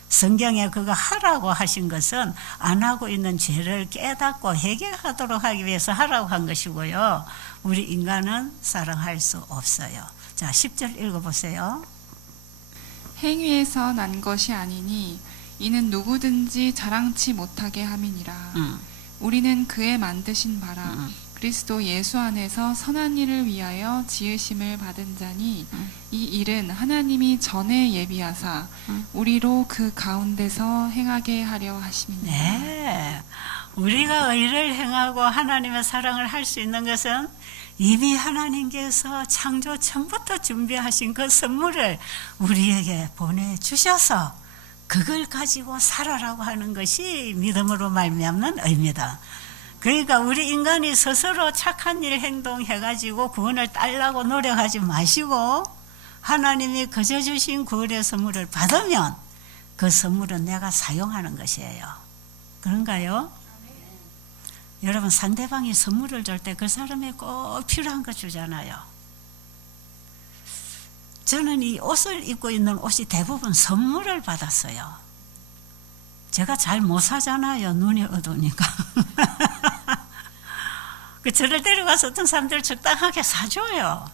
성경에 그거 하라고 하신 것은 안 하고 있는 죄를 깨닫고 해결하도록 하기 위해서 하라고 한 것이고요. 우리 인간은 사랑할 수 없어요. 자, 10절 읽어보세요. 행위에서 난 것이 아니니 이는 누구든지 자랑치 못하게 함이니라. 우리는 그의 만드신 바라 그리스도 예수 안에서 선한 일을 위하여 지으심을 받은 자니 이 일은 하나님이 전에 예비하사 우리로 그 가운데서 행하게 하려 하심이니라. 네, 우리가 의를 행하고 하나님의 사랑을 할 수 있는 것은 이미 하나님께서 창조 전부터 준비하신 그 선물을 우리에게 보내주셔서 그걸 가지고 살아라고 하는 것이 믿음으로 말미암는 의입니다. 그러니까 우리 인간이 스스로 착한 일 행동해가지고 구원을 따려고 노력하지 마시고 하나님이 거저 주신 구원의 선물을 받으면 그 선물은 내가 사용하는 것이에요. 그런가요? 여러분, 상대방이 선물을 줄 때 그 사람이 꼭 필요한 거 주잖아요. 저는 이 옷을 입고 있는 옷이 대부분 선물을 받았어요. 제가 잘 못 사잖아요. 눈이 어두우니까. 저를 데려가서 어떤 사람들 적당하게 사줘요.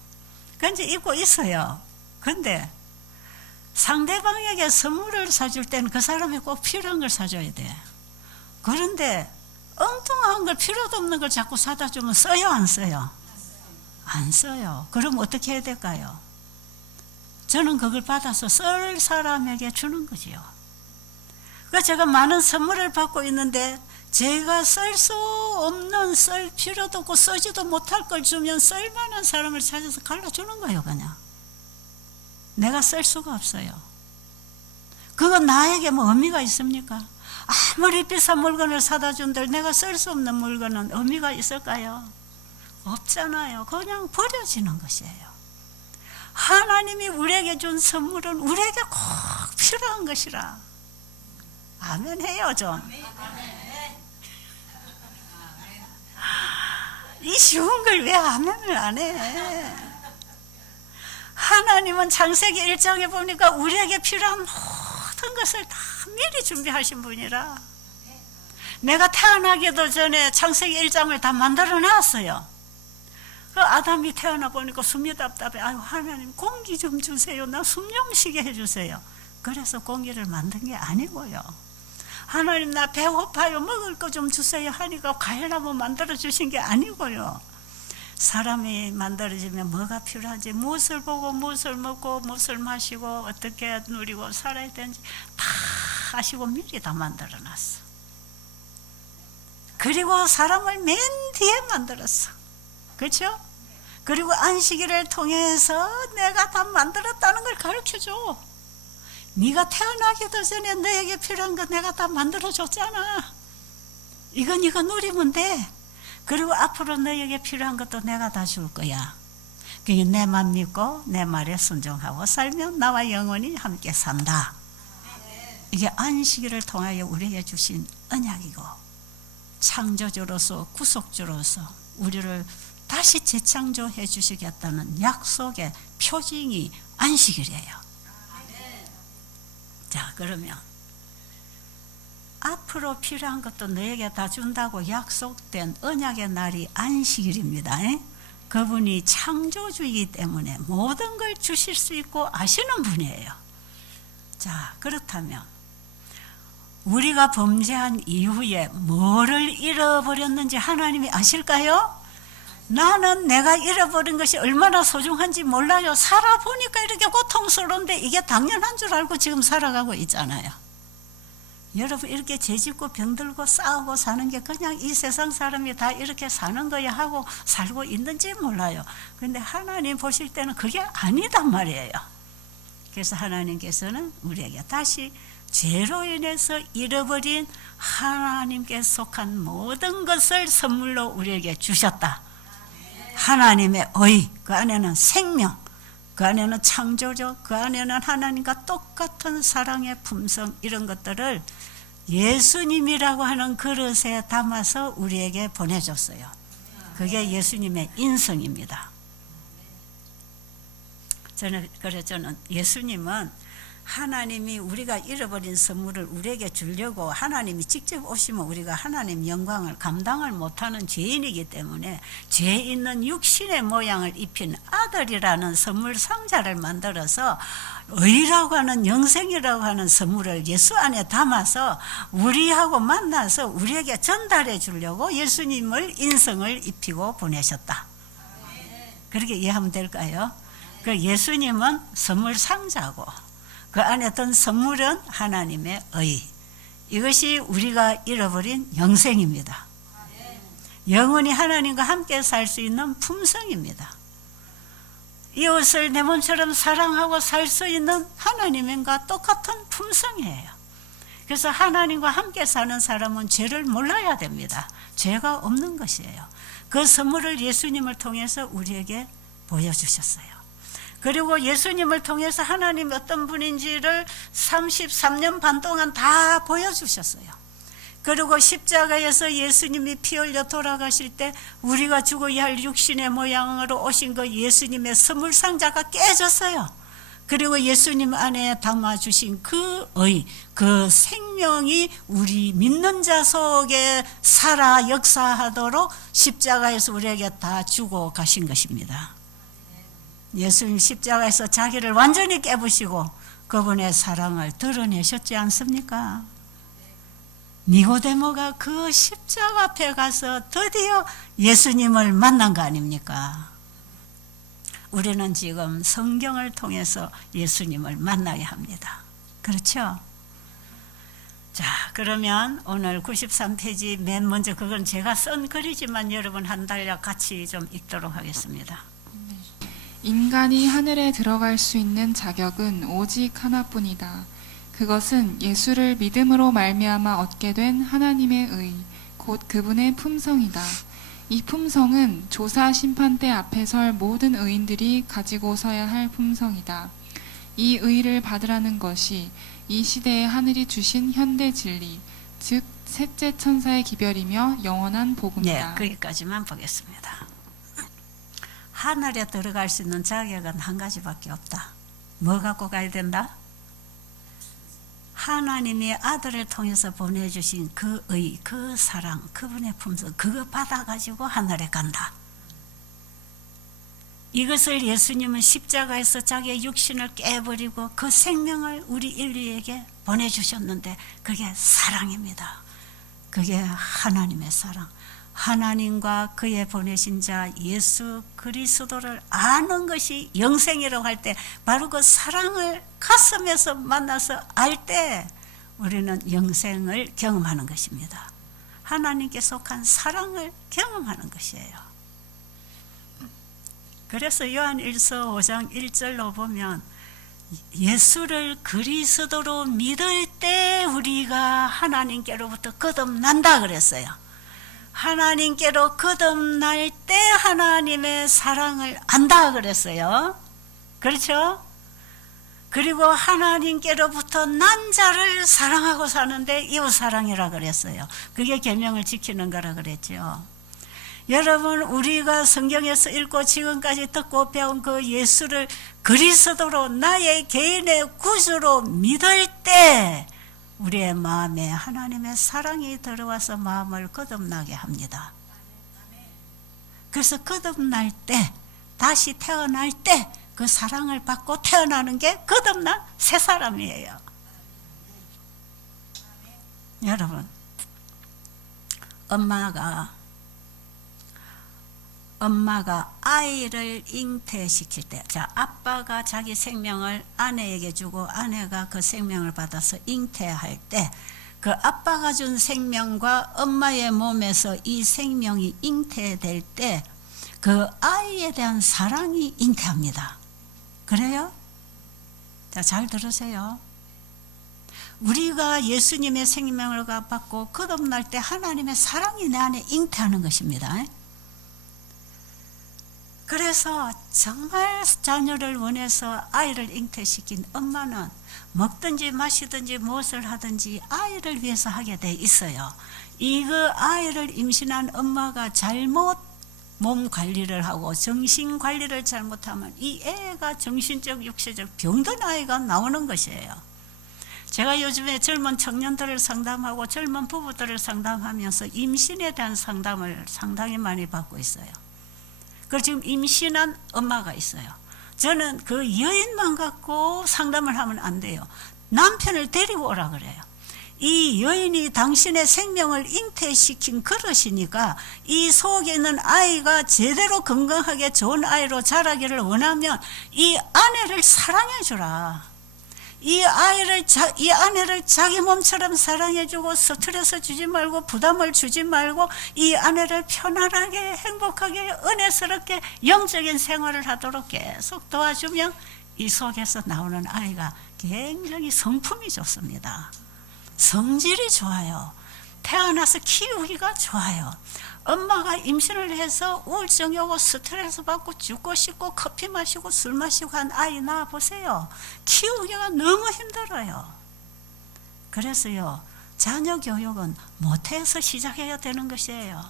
그런지 입고 있어요. 근데 상대방에게 선물을 사줄 때는 그 사람이 꼭 필요한 걸 사줘야 돼. 그런데 엉뚱한 걸, 필요도 없는 걸 자꾸 사다 주면 써요, 안 써요? 안 써요. 그럼 어떻게 해야 될까요? 저는 그걸 받아서 쓸 사람에게 주는 거지요. 그러니까 제가 많은 선물을 받고 있는데 제가 쓸 수 없는, 쓸 필요도 없고 쓰지도 못할 걸 주면 쓸 만한 사람을 찾아서 갈라주는 거예요. 그냥 내가 쓸 수가 없어요. 그건 나에게 뭐 의미가 있습니까? 아무리 비싼 물건을 사다 준들 내가 쓸 수 없는 물건은 의미가 있을까요? 없잖아요. 그냥 버려지는 것이에요. 하나님이 우리에게 준 선물은 우리에게 꼭 필요한 것이라. 아멘 해요 좀. 이 쉬운 걸 왜 아멘을 안 해? 하나님은 창세기 1장에 보니까 우리에게 필요한 모든 것을 다 미리 준비하신 분이라. 내가 태어나기도 전에 창세기 1장을 다 만들어 놨어요. 그 아담이 태어나 보니까 숨이 답답해. 아유, 하나님 공기 좀 주세요. 나 숨 좀 쉬게 해주세요. 그래서 공기를 만든 게 아니고요. 하나님 나 배고파요. 먹을 거 좀 주세요 하니까 과일나무 만들어 주신 게 아니고요. 사람이 만들어지면 뭐가 필요한지, 무엇을 보고 무엇을 먹고 무엇을 마시고 어떻게 누리고 살아야 되는지 다 아시고 미리 다 만들어 놨어. 그리고 사람을 맨 뒤에 만들었어. 그렇죠? 그리고 안식일을 통해서 내가 다 만들었다는 걸 가르쳐줘. 네가 태어나기도 전에 너에게 필요한 거 내가 다 만들어줬잖아. 이거 네가 누리면 돼. 그리고 앞으로 너에게 필요한 것도 내가 다 줄 거야. 그러니까 내만 믿고 내 말에 순종하고 살면 나와 영원히 함께 산다. 이게 안식일을 통하여 우리에게 주신 언약이고 창조주로서 구속주로서 우리를 다시 재창조해 주시겠다는 약속의 표징이 안식일이에요. 자, 그러면 앞으로 필요한 것도 너에게 다 준다고 약속된 언약의 날이 안식일입니다. 그분이 창조주이기 때문에 모든 걸 주실 수 있고 아시는 분이에요. 자, 그렇다면 우리가 범죄한 이후에 뭐를 잃어버렸는지 하나님이 아실까요? 나는 내가 잃어버린 것이 얼마나 소중한지 몰라요. 살아보니까 이렇게 고통스러운데 이게 당연한 줄 알고 지금 살아가고 있잖아요. 여러분, 이렇게 죄짓고 병들고 싸우고 사는 게 그냥 이 세상 사람이 다 이렇게 사는 거야 하고 살고 있는지 몰라요. 근데 하나님 보실 때는 그게 아니단 말이에요. 그래서 하나님께서는 우리에게 다시 죄로 인해서 잃어버린 하나님께 속한 모든 것을 선물로 우리에게 주셨다. 하나님의 의, 그 안에는 생명, 그 안에는 창조적, 그 안에는 하나님과 똑같은 사랑의 품성, 이런 것들을 예수님이라고 하는 그릇에 담아서 우리에게 보내줬어요. 그게 예수님의 인성입니다. 저는 예수님은 하나님이 우리가 잃어버린 선물을 우리에게 주려고 하나님이 직접 오시면 우리가 하나님 영광을 감당을 못하는 죄인이기 때문에 죄 있는 육신의 모양을 입힌 아들이라는 선물 상자를 만들어서 의라고 하는 영생이라고 하는 선물을 예수 안에 담아서 우리하고 만나서 우리에게 전달해 주려고 예수님을 인성을 입히고 보내셨다. 그렇게 이해하면 될까요? 그 예수님은 선물 상자고 그 안에 든 선물은 하나님의 의. 이것이 우리가 잃어버린 영생입니다. 영원히 하나님과 함께 살 수 있는 품성입니다. 이웃을 내 몸처럼 사랑하고 살 수 있는 하나님과 똑같은 품성이에요. 그래서 하나님과 함께 사는 사람은 죄를 몰라야 됩니다. 죄가 없는 것이에요. 그 선물을 예수님을 통해서 우리에게 보여주셨어요. 그리고 예수님을 통해서 하나님이 어떤 분인지를 33년 반 동안 다 보여주셨어요. 그리고 십자가에서 예수님이 피 흘려 돌아가실 때 우리가 죽어야 할 육신의 모양으로 오신 그 예수님의 선물 상자가 깨졌어요. 그리고 예수님 안에 담아주신 그 의, 그 생명이 우리 믿는 자 속에 살아 역사하도록 십자가에서 우리에게 다 주고 가신 것입니다. 예수님 십자가에서 자기를 완전히 깨부시고 그분의 사랑을 드러내셨지 않습니까? 니고데모가 그 십자가 앞에 가서 드디어 예수님을 만난 거 아닙니까? 우리는 지금 성경을 통해서 예수님을 만나야 합니다. 그렇죠? 자, 그러면 오늘 93페이지 맨 먼저, 그건 제가 쓴 글이지만 여러분 한 달력 같이 좀 읽도록 하겠습니다. 인간이 하늘에 들어갈 수 있는 자격은 오직 하나뿐이다. 그것은 예수를 믿음으로 말미암아 얻게 된 하나님의 의, 곧 그분의 품성이다. 이 품성은 조사 심판대 앞에 설 모든 의인들이 가지고 서야 할 품성이다. 이 의를 받으라는 것이 이 시대에 하늘이 주신 현대 진리, 즉 셋째 천사의 기별이며 영원한 복음이다. 네, 거기까지만 보겠습니다. 하늘에 들어갈 수 있는 자격은 한 가지밖에 없다. 뭐 갖고 가야 된다? 하나님이 아들을 통해서 보내주신 그 의, 그 사랑, 그분의 품성, 그거 받아가지고 하늘에 간다. 이것을 예수님은 십자가에서 자기의 육신을 깨버리고 그 생명을 우리 인류에게 보내주셨는데 그게 사랑입니다. 그게 하나님의 사랑. 하나님과 그의 보내신 자 예수 그리스도를 아는 것이 영생이라고 할 때 바로 그 사랑을 가슴에서 만나서 알 때 우리는 영생을 경험하는 것입니다. 하나님께 속한 사랑을 경험하는 것이에요. 그래서 요한 1서 5장 1절로 보면 예수를 그리스도로 믿을 때 우리가 하나님께로부터 거듭난다 그랬어요. 하나님께로 거듭날 때 하나님의 사랑을 안다 그랬어요. 그렇죠? 그리고 하나님께로부터 난 자를 사랑하고 사는데 이웃사랑이라 그랬어요. 그게 계명을 지키는 거라 그랬죠. 여러분, 우리가 성경에서 읽고 지금까지 듣고 배운 그 예수를 그리스도로 나의 개인의 구주로 믿을 때 우리의 마음에 하나님의 사랑이 들어와서 마음을 거듭나게 합니다. 그래서 거듭날 때, 다시 태어날 때 그 사랑을 받고 태어나는 게 거듭난 새 사람이에요. 여러분, 엄마가 아이를 잉태시킬 때, 자, 아빠가 자기 생명을 아내에게 주고 아내가 그 생명을 받아서 잉태할 때, 그 아빠가 준 생명과 엄마의 몸에서 이 생명이 잉태될 때 그 아이에 대한 사랑이 잉태합니다. 그래요? 자, 잘 들으세요. 우리가 예수님의 생명을 받고 거듭날 때 하나님의 사랑이 내 안에 잉태하는 것입니다. 그래서 정말 자녀를 원해서 아이를 잉태시킨 엄마는 먹든지 마시든지 무엇을 하든지 아이를 위해서 하게 돼 있어요. 이거 아이를 임신한 엄마가 잘못 몸 관리를 하고 정신 관리를 잘못하면 이 애가 정신적 육체적 병든 아이가 나오는 것이에요. 제가 요즘에 젊은 청년들을 상담하고 젊은 부부들을 상담하면서 임신에 대한 상담을 상당히 많이 받고 있어요. 그리고 지금 임신한 엄마가 있어요. 저는 그 여인만 갖고 상담을 하면 안 돼요. 남편을 데리고 오라 그래요. 이 여인이 당신의 생명을 잉태시킨 그릇이니까 이 속에 있는 아이가 제대로 건강하게 좋은 아이로 자라기를 원하면 이 아내를 사랑해 주라. 이 아내를 자기 몸처럼 사랑해주고 스트레스 주지 말고 부담을 주지 말고 이 아내를 편안하게 행복하게 은혜스럽게 영적인 생활을 하도록 계속 도와주면 이 속에서 나오는 아이가 굉장히 성품이 좋습니다. 성질이 좋아요. 태어나서 키우기가 좋아요. 엄마가 임신을 해서 우울증이 오고 스트레스 받고 죽고 싶고 커피 마시고 술 마시고 한 아이 낳아보세요. 키우기가 너무 힘들어요. 그래서요, 자녀 교육은 모태에서 시작해야 되는 것이에요.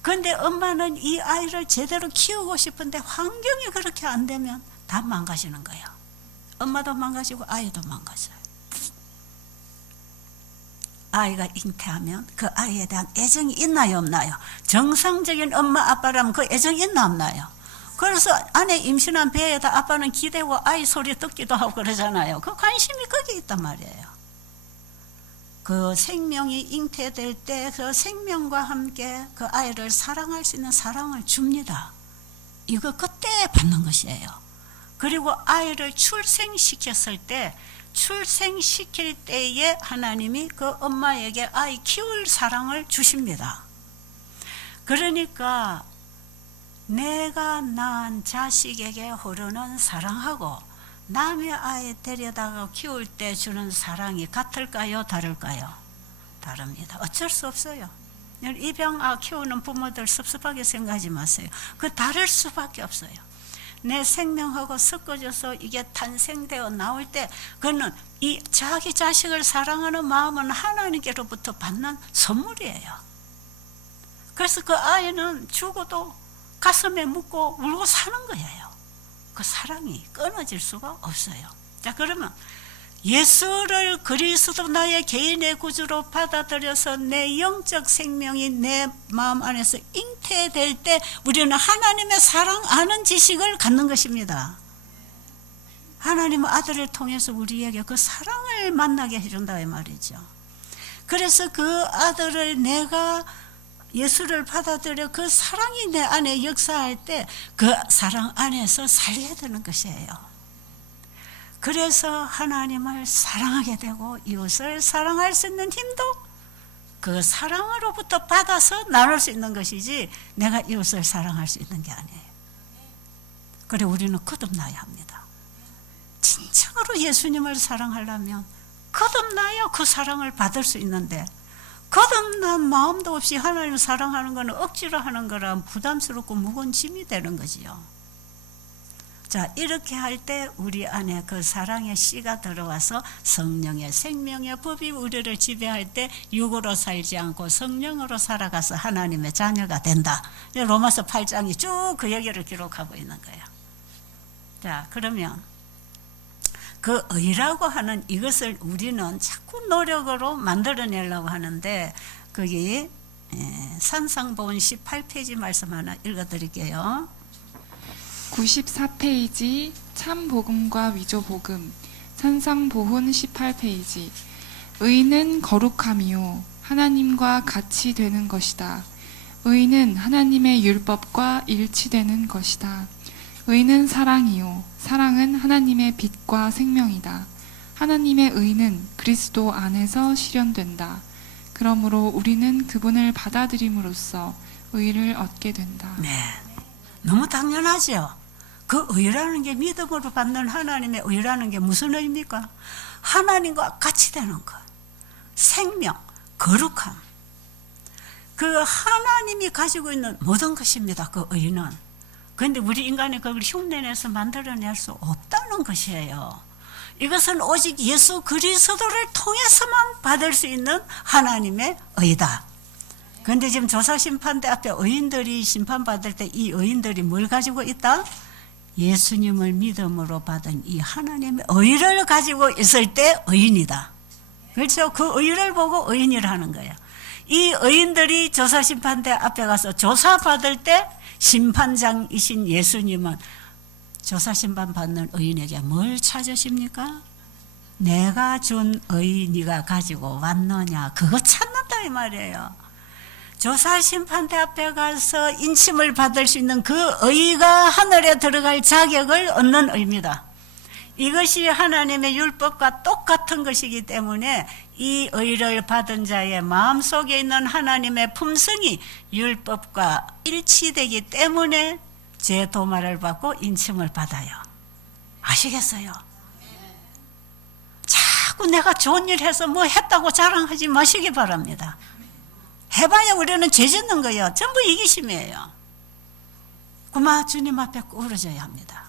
그런데 엄마는 이 아이를 제대로 키우고 싶은데 환경이 그렇게 안 되면 다 망가지는 거예요. 엄마도 망가지고 아이도 망가져요. 아이가 잉태하면 그 아이에 대한 애정이 있나요 없나요? 정상적인 엄마 아빠라면 그 애정이 있나 없나요? 그래서 아내 임신한 배에다 아빠는 기대고 아이 소리 듣기도 하고 그러잖아요. 그 관심이 거기 있단 말이에요. 그 생명이 잉태될 때 그 생명과 함께 그 아이를 사랑할 수 있는 사랑을 줍니다. 이거 그때 받는 것이에요. 그리고 아이를 출생시켰을 때 출생시킬 때에 하나님이 그 엄마에게 아이 키울 사랑을 주십니다. 그러니까 내가 낳은 자식에게 흐르는 사랑하고 남의 아이 데려다가 키울 때 주는 사랑이 같을까요? 다를까요? 다릅니다. 어쩔 수 없어요. 입양 키우는 부모들 섭섭하게 생각하지 마세요. 그 다를 수밖에 없어요. 내 생명하고 섞어져서 이게 탄생되어 나올 때 그는 이 자기 자식을 사랑하는 마음은 하나님께로부터 받는 선물이에요. 그래서 그 아이는 죽어도 가슴에 묻고 울고 사는 거예요. 그 사랑이 끊어질 수가 없어요. 자, 그러면 예수를 그리스도 나의 개인의 구주로 받아들여서 내 영적 생명이 내 마음 안에서 잉태될 때 우리는 하나님의 사랑 아는 지식을 갖는 것입니다. 하나님은 아들을 통해서 우리에게 그 사랑을 만나게 해준다 이 말이죠. 그래서 그 아들을 내가 예수를 받아들여 그 사랑이 내 안에 역사할 때 그 사랑 안에서 살려야 되는 것이에요. 그래서 하나님을 사랑하게 되고 이웃을 사랑할 수 있는 힘도 그 사랑으로부터 받아서 나눌 수 있는 것이지 내가 이웃을 사랑할 수 있는 게 아니에요. 그래 우리는 거듭나야 합니다. 진정으로 예수님을 사랑하려면 거듭나야 그 사랑을 받을 수 있는데 거듭난 마음도 없이 하나님을 사랑하는 것은 억지로 하는 거라 부담스럽고 무거운 짐이 되는 거지요. 자, 이렇게 할 때 우리 안에 그 사랑의 씨가 들어와서 성령의 생명의 법이 우리를 지배할 때 육으로 살지 않고 성령으로 살아가서 하나님의 자녀가 된다. 로마서 8장이 쭉 그 얘기를 기록하고 있는 거예요. 자, 그러면 그 의라고 하는 이것을 우리는 자꾸 노력으로 만들어내려고 하는데, 거기 산상보훈 18페이지 말씀 하나 읽어드릴게요. 94페이지 참복음과 위조복음 산상보훈 18페이지. 의는 거룩함이요 하나님과 같이 되는 것이다. 의는 하나님의 율법과 일치되는 것이다. 의는 사랑이요 사랑은 하나님의 빛과 생명이다. 하나님의 의는 그리스도 안에서 실현된다. 그러므로 우리는 그분을 받아들임으로써 의를 얻게 된다. 네, 너무 당연하죠. 그 의라는 게 믿음으로 받는 하나님의 의라는 게 무슨 의입니까? 하나님과 같이 되는 것, 생명, 거룩함. 그 하나님이 가지고 있는 모든 것입니다. 그 의는. 그런데 우리 인간이 그걸 흉내내서 만들어낼 수 없다는 것이에요. 이것은 오직 예수 그리스도를 통해서만 받을 수 있는 하나님의 의다. 그런데 지금 조사심판대 앞에 의인들이 심판받을 때 이 의인들이 뭘 가지고 있다? 예수님을 믿음으로 받은 이 하나님의 의를 가지고 있을 때 의인이다. 그렇죠? 그 의를 보고 의인이라는 거예요. 이 의인들이 조사심판대 앞에 가서 조사받을 때 심판장이신 예수님은 조사심판 받는 의인에게 뭘 찾으십니까? 내가 준 의 네가 가지고 왔느냐, 그거 찾는다 이 말이에요. 조사심판대 앞에 가서 인침을 받을 수 있는 그 의가 하늘에 들어갈 자격을 얻는 의입니다. 이것이 하나님의 율법과 똑같은 것이기 때문에 이 의를 받은 자의 마음속에 있는 하나님의 품성이 율법과 일치되기 때문에 죄 도말을 받고 인침을 받아요. 아시겠어요? 자꾸 내가 좋은 일 해서 뭐 했다고 자랑하지 마시기 바랍니다. 해봐야 우리는 죄 짓는 거예요. 전부 이기심이에요. 그만 주님 앞에 꿇어져야 합니다.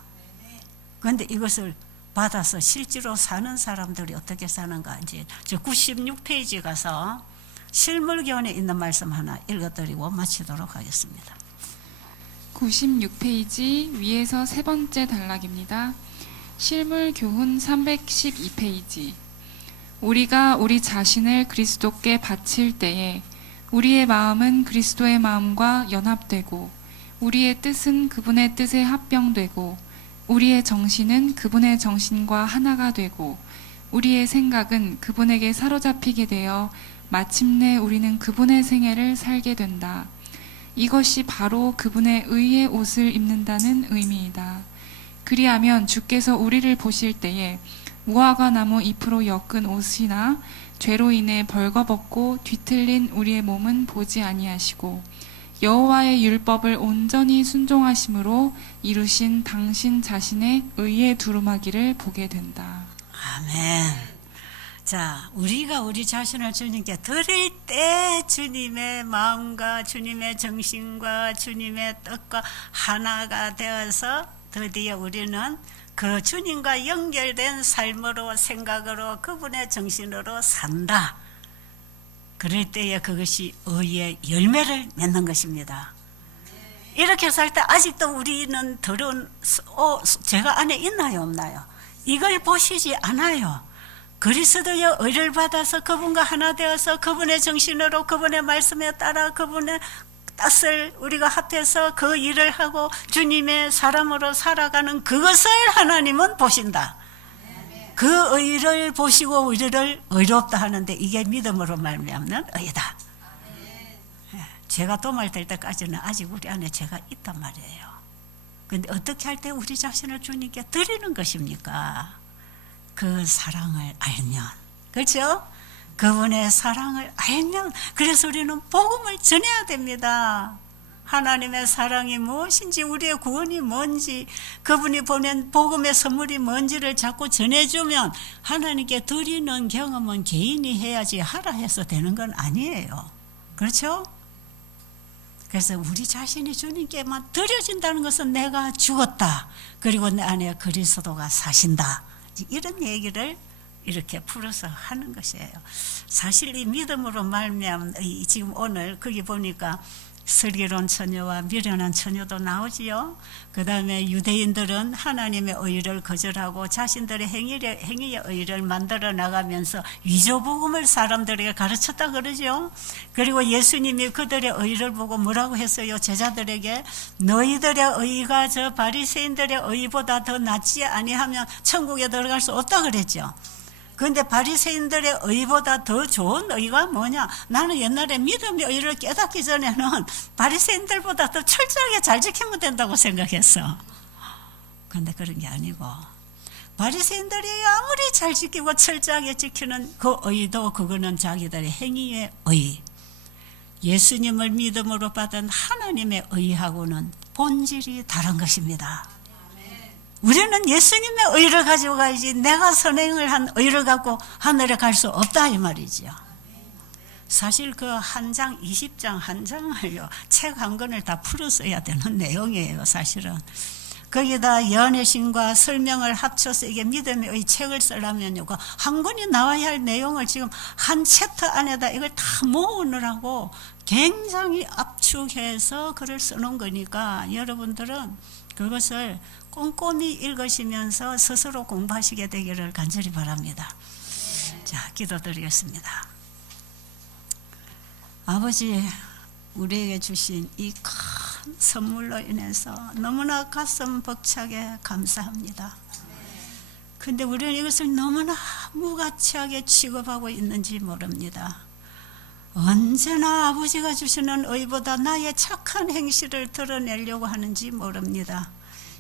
그런데 이것을 받아서 실제로 사는 사람들이 어떻게 사는가, 이제 저 96페이지 가서 실물교훈에 있는 말씀 하나 읽어드리고 마치도록 하겠습니다. 96페이지 위에서 세 번째 단락입니다. 실물교훈 312페이지. 우리가 우리 자신을 그리스도께 바칠 때에 우리의 마음은 그리스도의 마음과 연합되고 우리의 뜻은 그분의 뜻에 합병되고 우리의 정신은 그분의 정신과 하나가 되고 우리의 생각은 그분에게 사로잡히게 되어 마침내 우리는 그분의 생애를 살게 된다. 이것이 바로 그분의 의의 옷을 입는다는 의미이다. 그리하면 주께서 우리를 보실 때에 무화과 나무 잎으로 엮은 옷이나 죄로 인해 벌거벗고 뒤틀린 우리의 몸은 보지 아니하시고 여호와의 율법을 온전히 순종하심으로 이루신 당신 자신의 의의 두루마기를 보게 된다. 아멘. 자, 우리가 우리 자신을 주님께 드릴 때 주님의 마음과 주님의 정신과 주님의 뜻과 하나가 되어서 드디어 우리는 그 주님과 연결된 삶으로, 생각으로, 그분의 정신으로 산다. 그럴 때에 그것이 의의 열매를 맺는 것입니다. 이렇게 살 때 아직도 우리는 더러운 죄가 안에 있나요, 없나요? 이걸 보시지 않아요. 그리스도의 의를 받아서 그분과 하나 되어서 그분의 정신으로, 그분의 말씀에 따라 그분의 뜻을 우리가 합해서 그 일을 하고 주님의 사람으로 살아가는 그것을 하나님은 보신다. 그 의를 보시고 우리를 의롭다 하는데 이게 믿음으로 말미암는 의다. 죄가 도말될 때까지는 아직 우리 안에 죄가 있단 말이에요. 그런데 어떻게 할 때 우리 자신을 주님께 드리는 것입니까? 그 사랑을 알면, 그렇죠? 그분의 사랑을 알면, 그래서 우리는 복음을 전해야 됩니다. 하나님의 사랑이 무엇인지, 우리의 구원이 뭔지, 그분이 보낸 복음의 선물이 뭔지를 자꾸 전해주면 하나님께 드리는 경험은 개인이 해야지 하라 해서 되는 건 아니에요. 그렇죠? 그래서 우리 자신이 주님께만 드려진다는 것은 내가 죽었다. 그리고 내 안에 그리스도가 사신다. 이런 얘기를 이렇게 풀어서 하는 것이에요. 사실 이 믿음으로 말미암은 지금 오늘 거기 보니까 슬기로운 처녀와 미련한 처녀도 나오지요. 그 다음에 유대인들은 하나님의 의를 거절하고 자신들의 행위의 의를 만들어 나가면서 위조복음을 사람들에게 가르쳤다 그러죠. 그리고 예수님이 그들의 의를 보고 뭐라고 했어요? 제자들에게 너희들의 의가 저 바리새인들의 의보다 더 낫지 아니하면 천국에 들어갈 수 없다 그랬죠. 그런데 바리새인들의 의보다 더 좋은 의가 뭐냐? 나는 옛날에 믿음의 의를 깨닫기 전에는 바리새인들보다 더 철저하게 잘 지키면 된다고 생각했어. 그런데 그런 게 아니고 바리새인들이 아무리 잘 지키고 철저하게 지키는 그 의도 그거는 자기들의 행위의 의. 예수님을 믿음으로 받은 하나님의 의하고는 본질이 다른 것입니다. 우리는 예수님의 의를 가지고 가야지 내가 선행을 한 의를 갖고 하늘에 갈 수 없다 이 말이죠. 사실 그 한 장, 20장 한 장을요, 책 한 권을 다 풀어서야 되는 내용이에요. 사실은 거기다 연애신과 설명을 합쳐서 이게 믿음의 책을 쓰려면요, 그 한 권이 나와야 할 내용을 지금 한 챕터 안에다 이걸 다 모으느라고 굉장히 압축해서 글을 쓰는 거니까 여러분들은 그것을 꼼꼼히 읽으시면서 스스로 공부하시게 되기를 간절히 바랍니다. 자, 기도드리겠습니다. 아버지, 우리에게 주신 이 큰 선물로 인해서 너무나 가슴 벅차게 감사합니다. 근데 우리는 이것을 너무나 무가치하게 취급하고 있는지 모릅니다. 언제나 아버지가 주시는 의보다 나의 착한 행실을 드러내려고 하는지 모릅니다.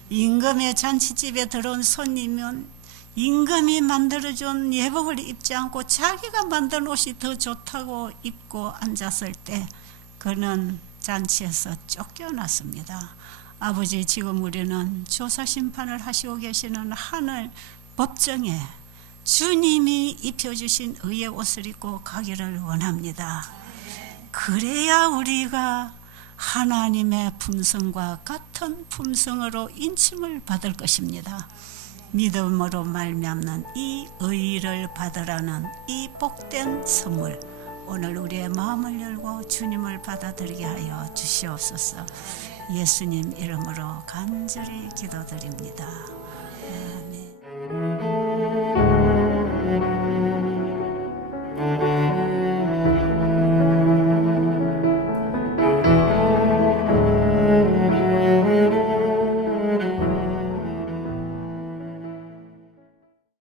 임금의 잔치집에 들어온 손님은 임금이 만들어준 예복을 입지 않고 자기가 만든 옷이 더 좋다고 입고 앉았을 때 그는 잔치에서 쫓겨났습니다. 아버지, 지금 우리는 조사심판을 하시고 계시는 하늘 법정에 주님이 입혀주신 의의 옷을 입고 가기를 원합니다. 그래야 우리가 하나님의 품성과 같은 품성으로 인침을 받을 것입니다. 믿음으로 말미암는 이 의를 받으라는 이 복된 선물, 오늘 우리의 마음을 열고 주님을 받아들이게 하여 주시옵소서. 예수님 이름으로 간절히 기도드립니다. 아멘.